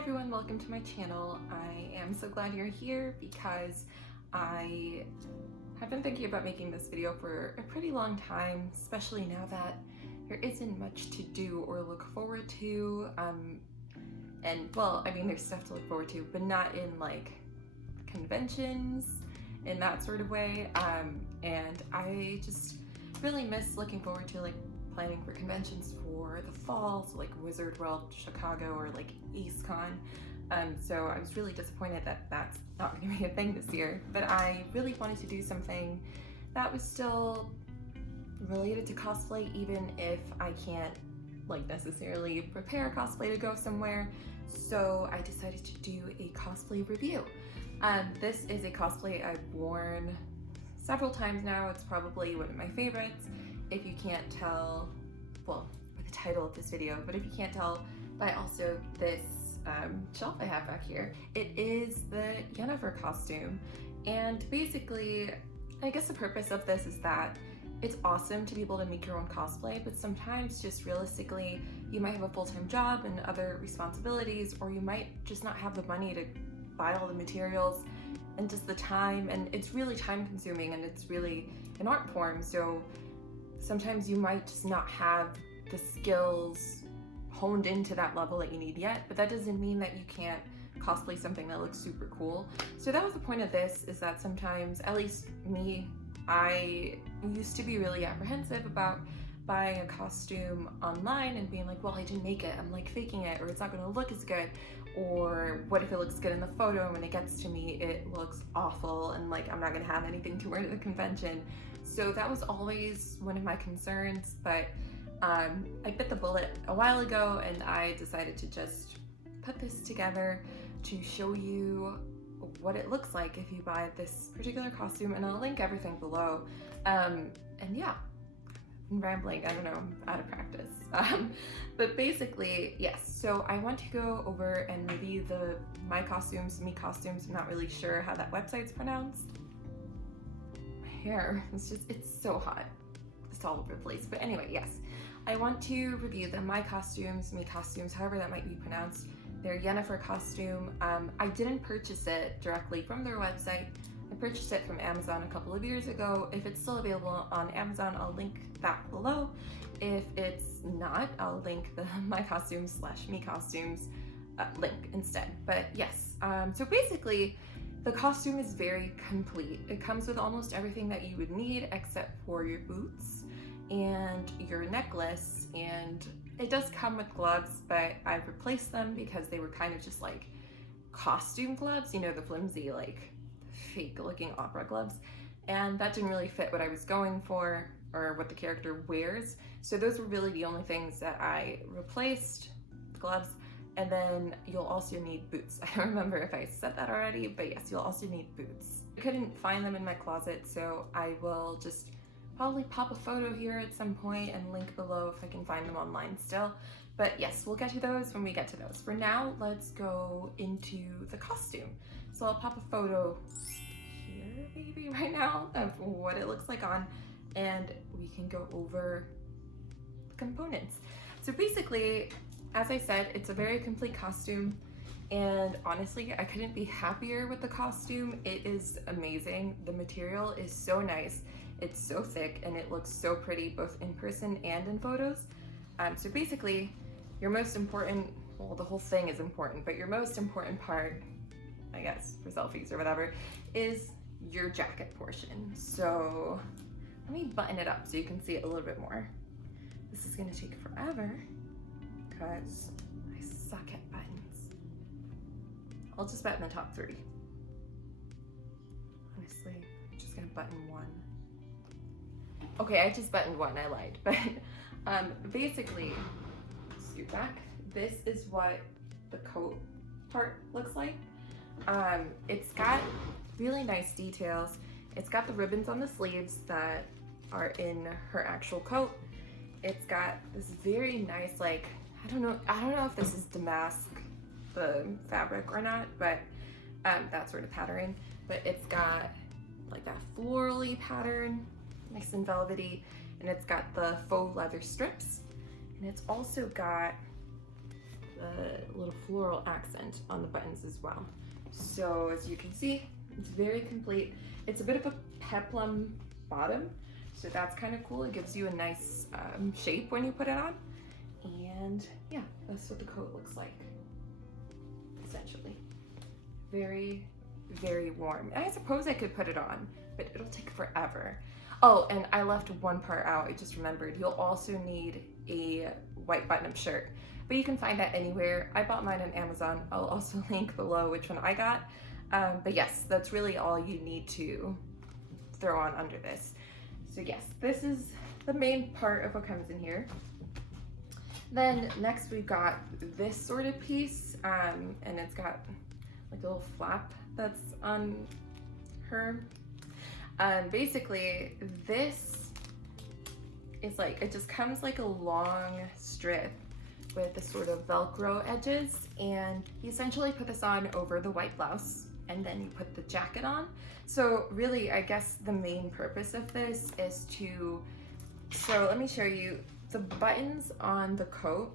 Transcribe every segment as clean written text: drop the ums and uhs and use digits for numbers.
everyone, welcome to my channel. I am so glad you're here because I have been thinking about making this video for a pretty long time, especially now that there isn't much to do or look forward to. And well, I mean, there's stuff to look forward to, but not in like conventions in that sort of way. And I just really miss looking forward to like planning for conventions for the fall, so like Wizard World Chicago or like EastCon. So I was really disappointed that that's not going to be a thing this year, but I really wanted to do something that was still related to cosplay, even if I can't like necessarily prepare a cosplay to go somewhere. So I decided to do a cosplay review. This is a cosplay I've worn several times now. It's probably one of my favorites. If you can't tell, well, by the title of this video, but if you can't tell by also this shelf I have back here, it is the Yennefer costume. And basically, I guess the purpose of this is that it's awesome to be able to make your own cosplay, but sometimes just realistically, you might have a full-time job and other responsibilities, or you might just not have the money to buy all the materials and just the time, and it's really time consuming and it's really an art form. So sometimes you might just not have the skills honed into that level that you need yet, but that doesn't mean that you can't cosplay something that looks super cool. So that was the point of this, is that sometimes, at least me, I used to be really apprehensive about buying a costume online and being like, well, I didn't make it, I'm like faking it, or it's not gonna look as good, or what if it looks good in the photo and when it gets to me it looks awful and like I'm not gonna have anything to wear to the convention. So that was always one of my concerns, but I bit the bullet a while ago and I decided to just put this together to show you what it looks like if you buy this particular costume, and I'll link everything below. And yeah, I'm rambling, I don't know, I'm out of practice. But basically, yes, so I want to go over and review the Miccostumes, I'm not really sure how that website's pronounced. My hair, it's so hot. It's all over the place. But anyway, yes, I want to review the Miccostumes, however that might be pronounced, their Yennefer costume. I didn't purchase it directly from their website. I purchased it from Amazon a couple of years ago. If it's still available on Amazon, I'll link that below. If it's not, I'll link the Miccostumes/Miccostumes link instead. But yes, so basically, the costume is very complete. It comes with almost everything that you would need except for your boots and your necklace, and it does come with gloves, but I've replaced them because they were kind of just like costume gloves, you know, the flimsy like fake looking opera gloves, and that didn't really fit what I was going for or what the character wears. So those were really the only things that I replaced, gloves. And then you'll also need boots. I don't remember if I said that already, but yes, you'll also need boots. I couldn't find them in my closet, so I will just probably pop a photo here at some point and link below if I can find them online still. But yes, we'll get to those when we get to those. For now, let's go into the costume. So I'll pop a photo here maybe right now of what it looks like on, and we can go over the components. So basically, as I said, it's a very complete costume, and honestly, I couldn't be happier with the costume. It is amazing. The material is so nice. It's so thick and it looks so pretty both in person and in photos. So basically, your most important, well, the whole thing is important, but your most important part, I guess, for selfies or whatever, is your jacket portion. So let me button it up so you can see it a little bit more. This is gonna take forever because I suck at buttons. I'll just button the top 3. Honestly, I'm just gonna button 1. Okay, I just buttoned 1, I lied. But basically, scoot back, this is what the coat part looks like. It's got really nice details. It's got the ribbons on the sleeves that are in her actual coat. It's got this very nice, like, I don't know if this is damask, the fabric or not, but that sort of pattern. But it's got like that florally pattern, nice and velvety, and it's got the faux leather strips, and it's also got the little floral accent on the buttons as well. So as you can see, it's very complete. It's a bit of a peplum bottom, so that's kind of cool. It gives you a nice shape when you put it on. And yeah, that's what the coat looks like, essentially. Very, very warm. And I suppose I could put it on, but it'll take forever. Oh, and I left one part out, I just remembered. You'll also need a white button-up shirt, but you can find that anywhere. I bought mine on Amazon. I'll also link below which one I got. But yes, that's really all you need to throw on under this. So yes, this is the main part of what comes in here. Then next we've got this sort of piece, and it's got like a little flap that's on her. Basically, this is like, it just comes like a long strip with the sort of Velcro edges, and you essentially put this on over the white blouse, and then you put the jacket on. So really, I guess the main purpose of this is to, so let me show you, the buttons on the coat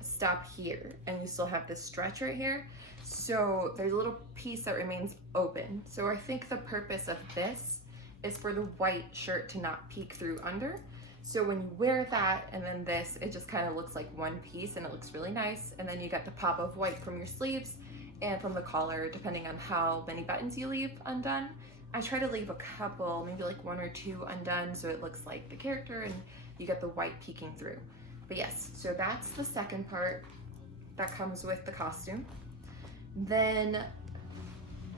stop here, and you still have this stretch right here. So there's a little piece that remains open. So I think the purpose of this is for the white shirt to not peek through under. So when you wear that and then this, it just kind of looks like one piece, and it looks really nice. And then you get the pop of white from your sleeves and from the collar, depending on how many buttons you leave undone. I try to leave a couple, maybe like 1 or 2 undone, so it looks like the character and you get the white peeking through. But yes, so that's the second part that comes with the costume. Then,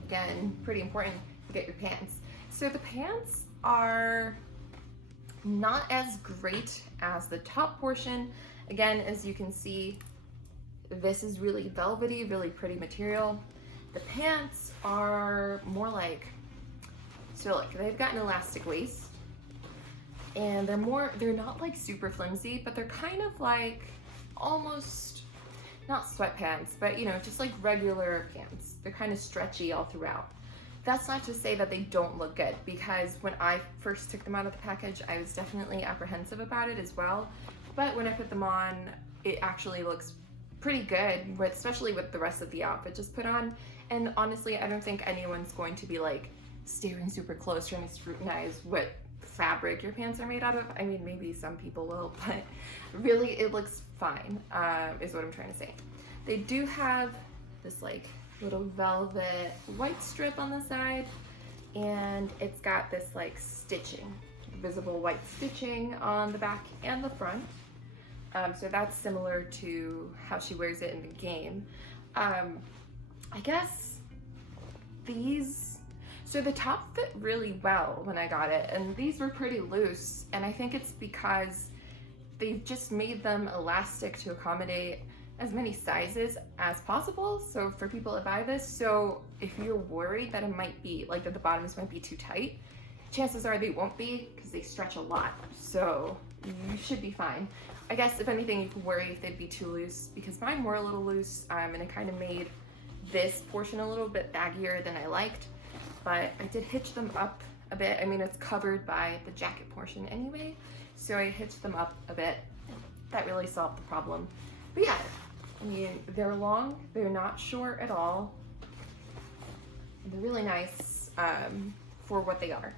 again, pretty important, you get your pants. So the pants are not as great as the top portion. Again, as you can see, this is really velvety, really pretty material. The pants are more like, so like they've got an elastic waist, and they're not like super flimsy, but they're kind of like almost, not sweatpants, but you know, just like regular pants. They're kind of stretchy all throughout. That's not to say that they don't look good, because when I first took them out of the package, I was definitely apprehensive about it as well. But when I put them on, it actually looks pretty good, especially with the rest of the outfit just put on. And honestly, I don't think anyone's going to be like staring super close trying to scrutinize what fabric your pants are made out of. I mean, maybe some people will, but really it looks fine, is what I'm trying to say. They do have this like little velvet white strip on the side, and it's got this like stitching, visible white stitching on the back and the front. So that's similar to how she wears it in the game. I guess these, so the top fit really well when I got it, and these were pretty loose, and I think it's because they've just made them elastic to accommodate as many sizes as possible, so for people that buy this. So if you're worried that it might be, like that the bottoms might be too tight, chances are they won't be, because they stretch a lot, so you should be fine. I guess if anything, you could worry if they'd be too loose, because mine were a little loose, and it kind of made this portion a little bit baggier than I liked, but I did hitch them up a bit. I mean, it's covered by the jacket portion anyway, so I hitched them up a bit. That really solved the problem. But yeah, I mean, they're long, they're not short at all. They're really nice for what they are.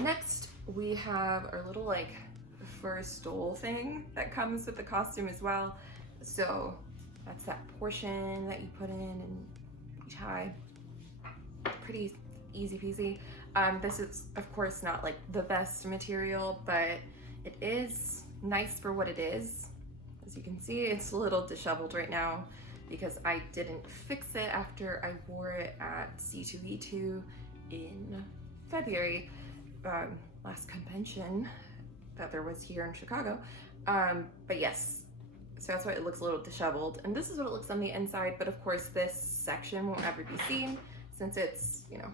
Next, we have our little like fur stole thing that comes with the costume as well. So that's that portion that you put in and you tie. Pretty easy peasy. This is of course not like the best material, but it is nice for what it is. As you can see, it's a little disheveled right now because I didn't fix it after I wore it at C2E2 in February, last convention that there was here in Chicago. But yes, so that's why it looks a little disheveled. And this is what it looks on the inside, but of course this section won't ever be seen since it's, you know,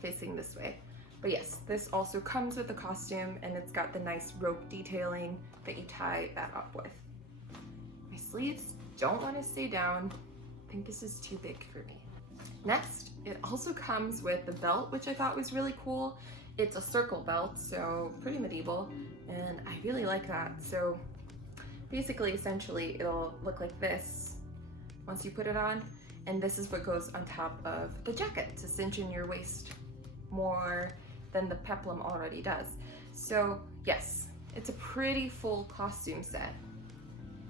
facing this way. But yes, this also comes with the costume, and it's got the nice rope detailing that you tie that up with. My sleeves don't want to stay down. I think this is too big for me. Next, it also comes with the belt, which I thought was really cool. It's a circle belt, so pretty medieval, and I really like that. So basically, essentially, it'll look like this once you put it on, and this is what goes on top of the jacket to cinch in your waist more than the peplum already does. So yes, it's a pretty full costume set,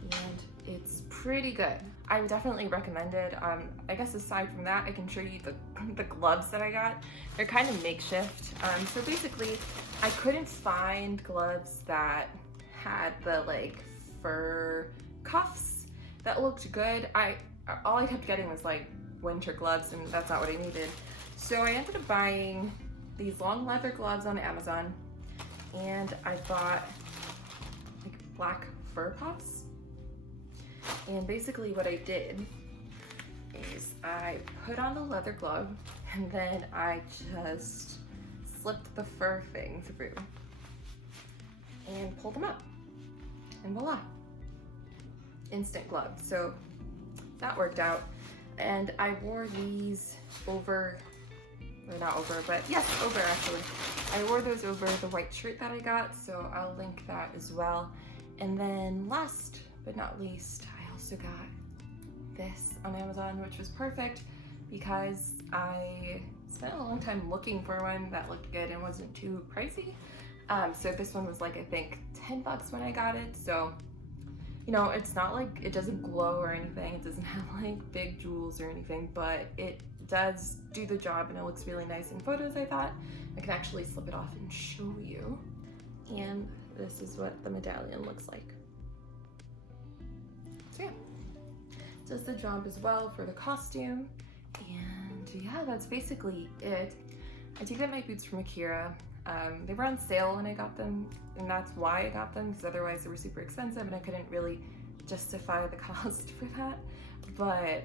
and it's pretty good. I would definitely recommend it. I guess aside from that, I can show you the gloves that I got. They're kind of makeshift. So basically, I couldn't find gloves that had the like fur cuffs that looked good. All I kept getting was like winter gloves, and that's not what I needed. So I ended up buying these long leather gloves on Amazon, and I bought like black fur puffs. And basically what I did is I put on the leather glove, and then I just slipped the fur thing through and pulled them up, and voila, instant glove. So that worked out. And I wore these over, or not over, but yes, over actually. I wore those over the white shirt that I got, so I'll link that as well. And then last but not least, I also got this on Amazon, which was perfect because I spent a long time looking for one that looked good and wasn't too pricey. So this one was like, I think 10 bucks when I got it. So, you know, it's not like it doesn't glow or anything. It doesn't have like big jewels or anything, but it does do the job, and it looks really nice in photos. I thought I can actually slip it off and show you. And this is what the medallion looks like. So yeah, does the job as well for the costume. And yeah, that's basically it. I did get my boots from Akira. They were on sale when I got them, and that's why I got them, because otherwise they were super expensive and I couldn't really justify the cost for that. But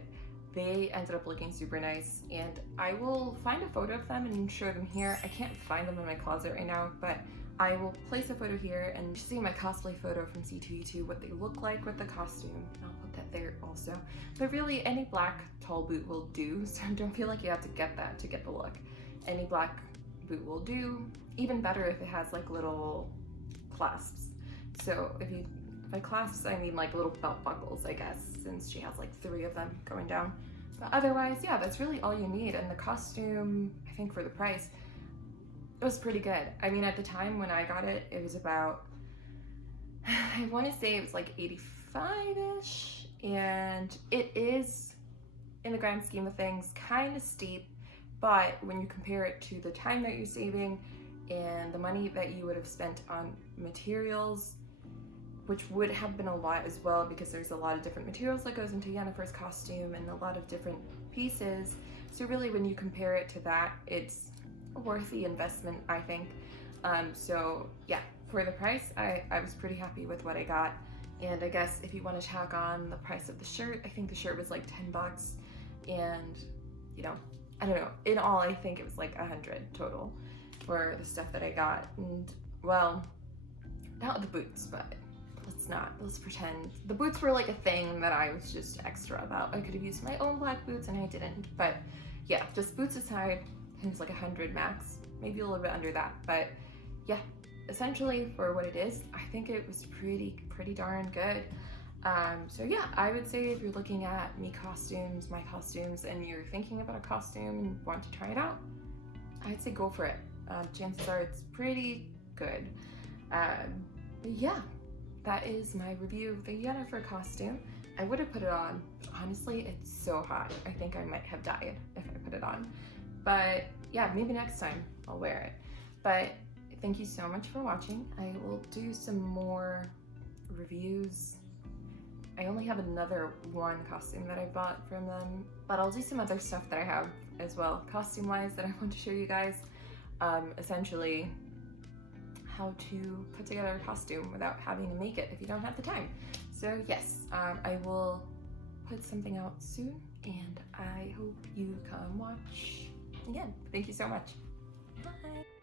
they ended up looking super nice, and I will find a photo of them and show them here. I can't find them in my closet right now, but I will place a photo here and see my cosplay photo from C2E2, what they look like with the costume. I'll put that there also. But really, any black tall boot will do, so don't feel like you have to get that to get the look. Any black boot will do. Even better if it has like little clasps. So by clasps, I mean like little belt buckles, I guess, since she has like 3 of them going down. But otherwise, yeah, that's really all you need. And the costume, I think for the price, it was pretty good. I mean, at the time when I got it, it was about, I want to say it was like 85-ish. And it is, in the grand scheme of things, kind of steep. But when you compare it to the time that you're saving and the money that you would have spent on materials, which would have been a lot as well, because there's a lot of different materials that goes into Yennefer's costume and a lot of different pieces. So really, when you compare it to that, it's a worthy investment, I think. So yeah, for the price, I was pretty happy with what I got. And I guess if you want to tack on the price of the shirt, I think the shirt was like 10 bucks. And, you know, I don't know, in all, I think it was like 100 total for the stuff that I got. And well, not the boots, but let's pretend. The boots were like a thing that I was just extra about. I could have used my own black boots and I didn't. But yeah, just boots aside, it was like 100 max, maybe a little bit under that. But yeah, essentially for what it is, I think it was pretty darn good. So yeah, I would say if you're looking at Miccostumes, my costumes, and you're thinking about a costume and want to try it out, I'd say go for it. Chances are it's pretty good. But yeah, that is my review of the Yennefer costume. I would have put it on. Honestly, it's so hot. I think I might have died if I put it on. But yeah, maybe next time I'll wear it. But thank you so much for watching. I will do some more reviews. I only have another one costume that I bought from them, but I'll do some other stuff that I have as well, costume-wise, that I want to show you guys. Essentially, how to put together a costume without having to make it if you don't have the time. So yes, I will put something out soon, and I hope you come watch again. Thank you so much. Bye.